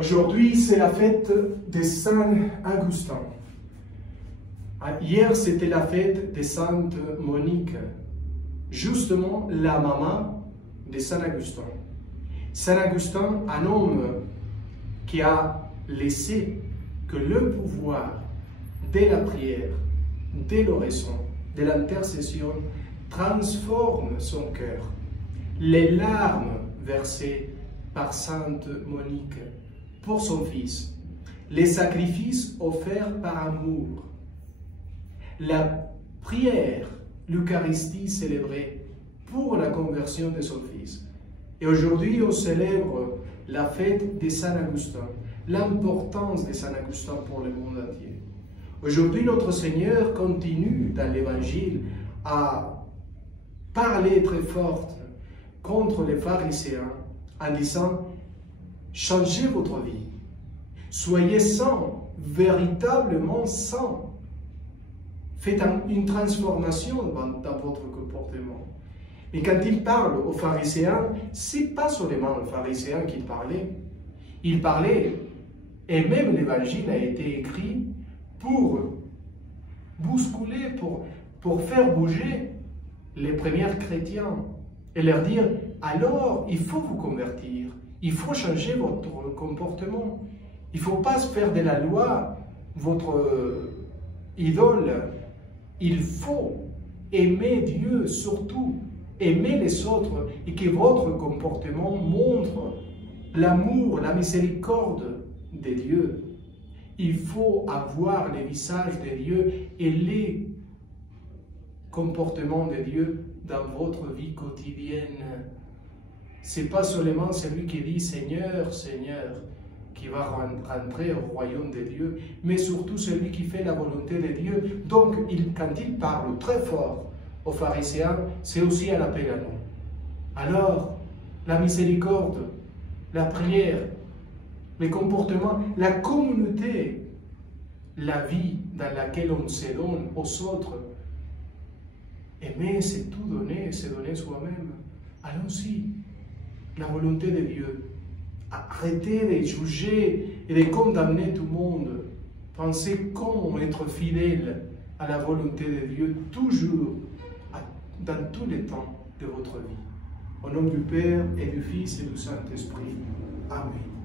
Aujourd'hui, c'est la fête de Saint Augustin. Hier, c'était la fête de Sainte Monique, justement la maman de Saint Augustin. Saint Augustin, un homme qui a laissé que le pouvoir de la prière, de l'oraison, de l'intercession transforme son cœur. Les larmes versées par Sainte Monique pour son fils, les sacrifices offerts par amour, la prière, l'Eucharistie célébrée pour la conversion de son fils. Et aujourd'hui, on célèbre la fête de Saint Augustin, l'importance de Saint Augustin pour le monde entier. Aujourd'hui, notre Seigneur continue dans l'Évangile à parler très fort contre les pharisiens en disant « Changez votre vie, soyez saints, véritablement saints. Faites une transformation dans votre comportement. » Mais quand il parle aux pharisiens, ce n'est pas seulement aux pharisiens qu'il parlait. Il parlait, et même l'Évangile a été écrit pour bousculer, pour faire bouger les premiers chrétiens et leur dire, alors il faut vous convertir, il faut changer votre comportement. Il ne faut pas faire de la loi votre idole. Il faut aimer Dieu surtout, aimer les autres et que votre comportement montre l'amour, la miséricorde de Dieu. Il faut avoir le visage de Dieu et les comportements de Dieu dans votre vie quotidienne. Ce n'est pas seulement celui qui dit Seigneur, Seigneur, qui va rentrer au royaume de Dieu, mais surtout celui qui fait la volonté de Dieu. Donc, quand il parle très fort aux pharisiens, c'est aussi un appel à nous. Alors, la miséricorde, la prière, les comportements, la communauté, la vie dans laquelle on se donne aux autres. Aimer, c'est tout donner, c'est donner soi-même. Allons-y, la volonté de Dieu. Arrêtez de juger et de condamner tout le monde. Pensez comment être fidèle à la volonté de Dieu, toujours, dans tous les temps de votre vie. Au nom du Père et du Fils et du Saint-Esprit. Amen.